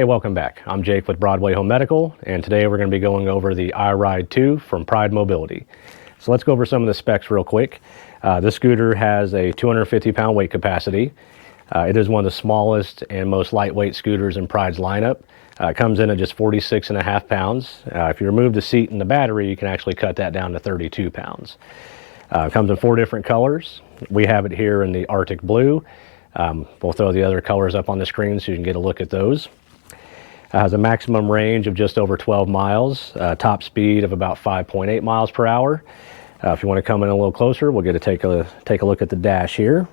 Hey, welcome back. I'm Jake with Broadway Home Medical, and today we're going to be going over the iRide 2 from Pride Mobility. So let's go over some of the specs real quick. This scooter has a 250-pound weight capacity. It is one of the smallest and most lightweight scooters in Pride's lineup. It comes in at just 46.5 pounds. If you remove the seat and the battery, you can actually cut that down to 32 pounds. It comes in 4 different colors. We have it here in the Arctic Blue. We'll throw the other colors up on the screen so you can get a look at those. It has a maximum range of just over 12 miles, top speed of about 5.8 miles per hour. If you want to come in a little closer, we'll get to take a look at the dash here.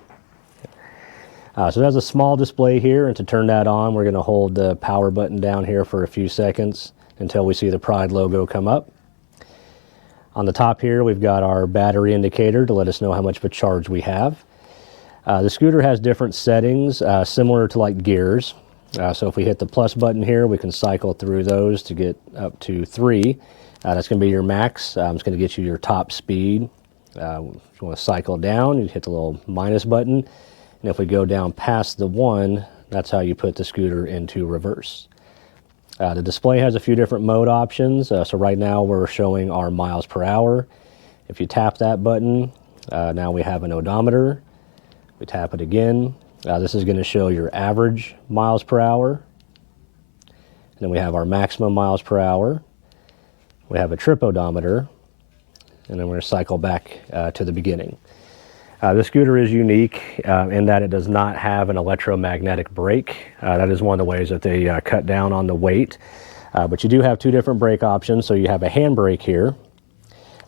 So it has a small display here, and to turn that on, we're going to hold the power button down here for a few seconds until we see the Pride logo come up. On the top here, we've got our battery indicator to let us know how much of a charge we have. The scooter has different settings, similar to like gears. So if we hit the plus button here, we can cycle through those to get up to 3. That's going to be your max. It's going to get you your top speed. If you want to cycle down, you hit the little minus button. And if we go down past the 1, that's how you put the scooter into reverse. The display has a few different mode options. So right now we're showing our miles per hour. If you tap that button, now we have an odometer. We tap it again. This is going to show your average miles per hour. And then we have our maximum miles per hour. We have a trip odometer. And then we're going to cycle back to the beginning. The scooter is unique in that it does not have an electromagnetic brake. That is one of the ways that they cut down on the weight. But you do have 2 different brake options. So you have a hand brake here.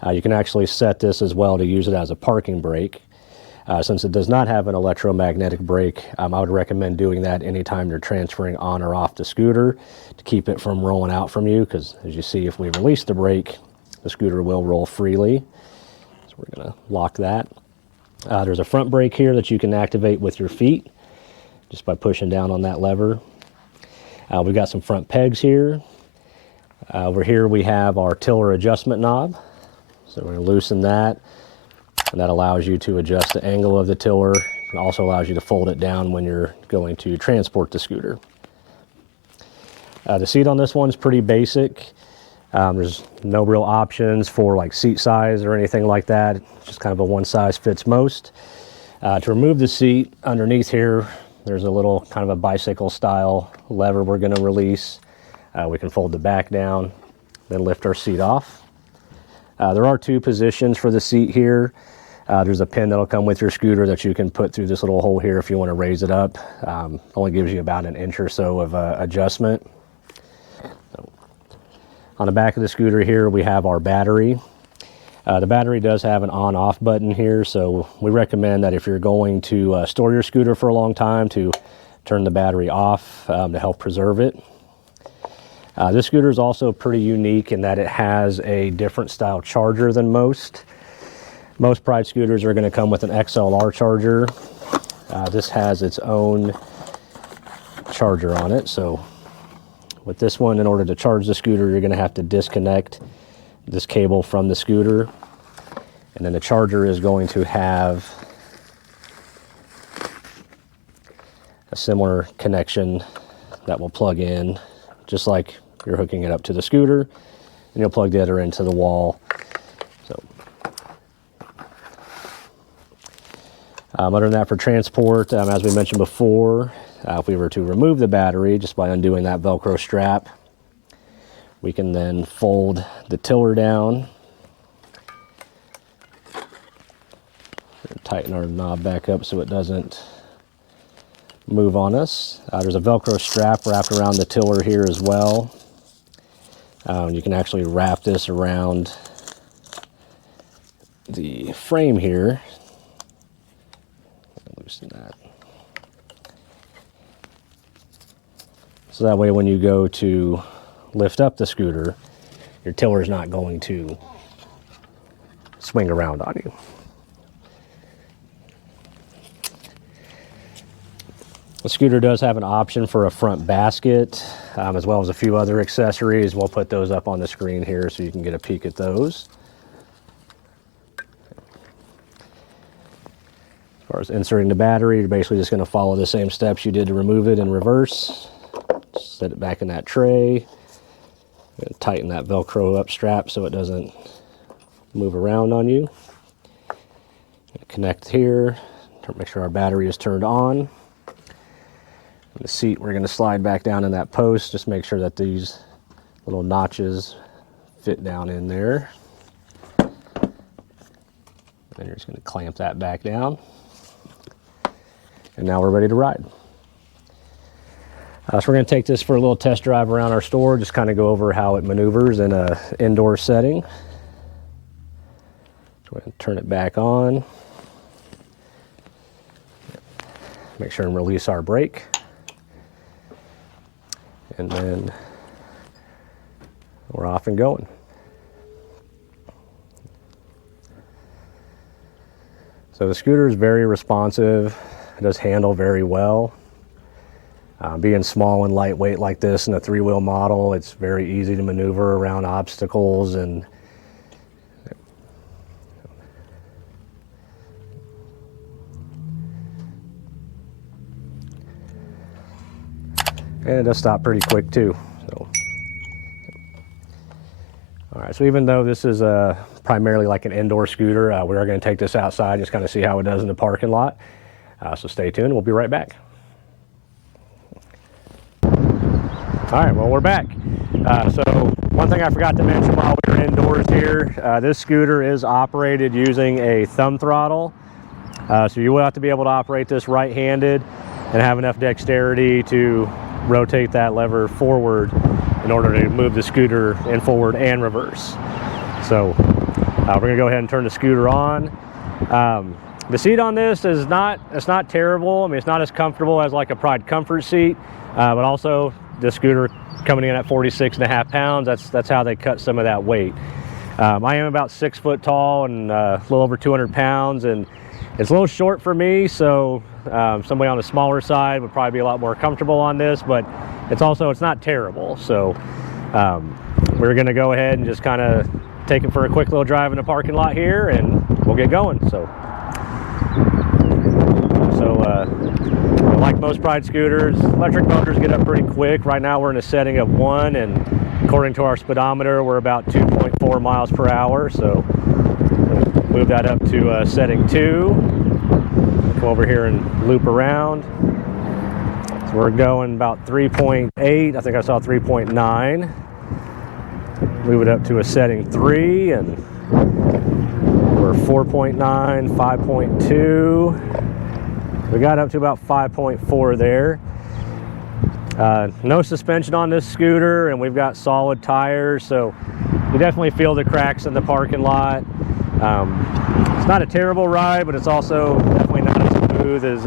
You can actually set this as well to use it as a parking brake. Since it does not have an electromagnetic brake, I would recommend doing that anytime you're transferring on or off the scooter to keep it from rolling out from you, because as you see, if we release the brake, the scooter will roll freely. So we're going to lock that. There's a front brake here that you can activate with your feet just by pushing down on that lever. We've got some front pegs here. Over here we have our tiller adjustment knob. So we're going to loosen that, and that allows you to adjust the angle of the tiller. It also allows you to fold it down when you're going to transport the scooter. The seat on this one's pretty basic. There's no real options for like seat size or anything like that. It's just kind of a one size fits most. To remove the seat underneath here, there's a little kind of a bicycle style lever we're going to release. We can fold the back down, then lift our seat off. There are 2 positions for the seat here. There's a pin that'll come with your scooter that you can put through this little hole here if you want to raise it up. Only gives you about an inch or so of adjustment. On the back of the scooter here, we have our battery. The battery does have an on-off button here, so we recommend that if you're going to store your scooter for a long time, to turn the battery off to help preserve it. This scooter is also pretty unique in that it has a different style charger than most. Most Pride scooters are going to come with an XLR charger. This has its own charger on it, so with this one, in order to charge the scooter, you're going to have to disconnect this cable from the scooter. And then the charger is going to have a similar connection that will plug in, just like you're hooking it up to the scooter. And you'll plug the other into the wall. So, other than that, for transport, as we mentioned before, if we were to remove the battery just by undoing that Velcro strap, we can then fold the tiller down, tighten our knob back up so it doesn't move on us. There's a Velcro strap wrapped around the tiller here as well. You can actually wrap this around the frame here. Loosen that. So that way when you go to lift up the scooter, your tiller is not going to swing around on you. The scooter does have an option for a front basket, as well as a few other accessories. We'll put those up on the screen here so you can get a peek at those. As far as inserting the battery, you're basically just going to follow the same steps you did to remove it in reverse. Just Set it back in that tray. And tighten that Velcro up strap so it doesn't move around on you. Connect here. Make sure our battery is turned on. The seat, we're going to slide back down in that post. Just make sure that these little notches fit down in there. And you're just going to clamp that back down. And now we're ready to ride. So we're going to take this for a little test drive around our store, just kind of go over how it maneuvers in an indoor setting. So we're going to turn it back on. Make sure and release our brake. And then we're off and going. So the scooter is very responsive. It does handle very well. Being small and lightweight like this in a 3-wheel model, it's very easy to maneuver around obstacles and it does stop pretty quick too. So, all right, so even though this is primarily like an indoor scooter, we are going to take this outside, just kind of see how it does in the parking lot. So stay tuned, we'll be right back. All right, well, we're back. So one thing I forgot to mention while we were indoors here, this scooter is operated using a thumb throttle. So you will have to be able to operate this right-handed and have enough dexterity to rotate that lever forward in order to move the scooter in forward and reverse. So we're gonna go ahead and turn the scooter on. The seat on this is not terrible. I mean, it's not as comfortable as like a Pride Comfort seat, but also this scooter coming in at 46.5 pounds, that's how they cut some of that weight. I am about 6 foot tall and a little over 200 pounds, and it's a little short for me, so somebody on the smaller side would probably be a lot more comfortable on this, but it's not terrible. So we're gonna go ahead and just kind of take it for a quick little drive in the parking lot here, and we'll get going. So like most Pride scooters, electric motors get up pretty quick. Right now we're in a setting of 1, and according to our speedometer, we're about 2.4 miles per hour. So we'll move that up to setting 2. Come over here and loop around. So we're going about 3.8. I think I saw 3.9. Move it up to a setting 3, and we're 4.9, 5.2. We got up to about 5.4 there. No suspension on this scooter, and we've got solid tires, so you definitely feel the cracks in the parking lot. It's not a terrible ride, but it's also definitely not as smooth as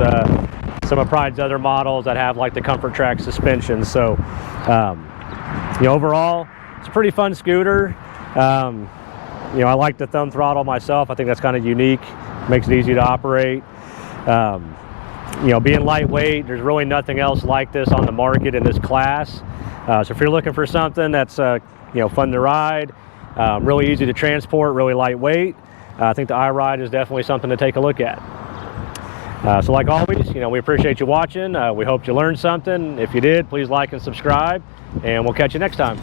some of Pride's other models that have like the Comfort Track suspension. So overall, it's a pretty fun scooter. I like the thumb throttle myself. I think that's kind of unique, makes it easy to operate. Being lightweight, there's really nothing else like this on the market in this class. So if you're looking for something that's fun to ride, really easy to transport, really lightweight, I think the iRide is definitely something to take a look at. So like always, we appreciate you watching. We hope you learned something. If you did, please like and subscribe, and we'll catch you next time.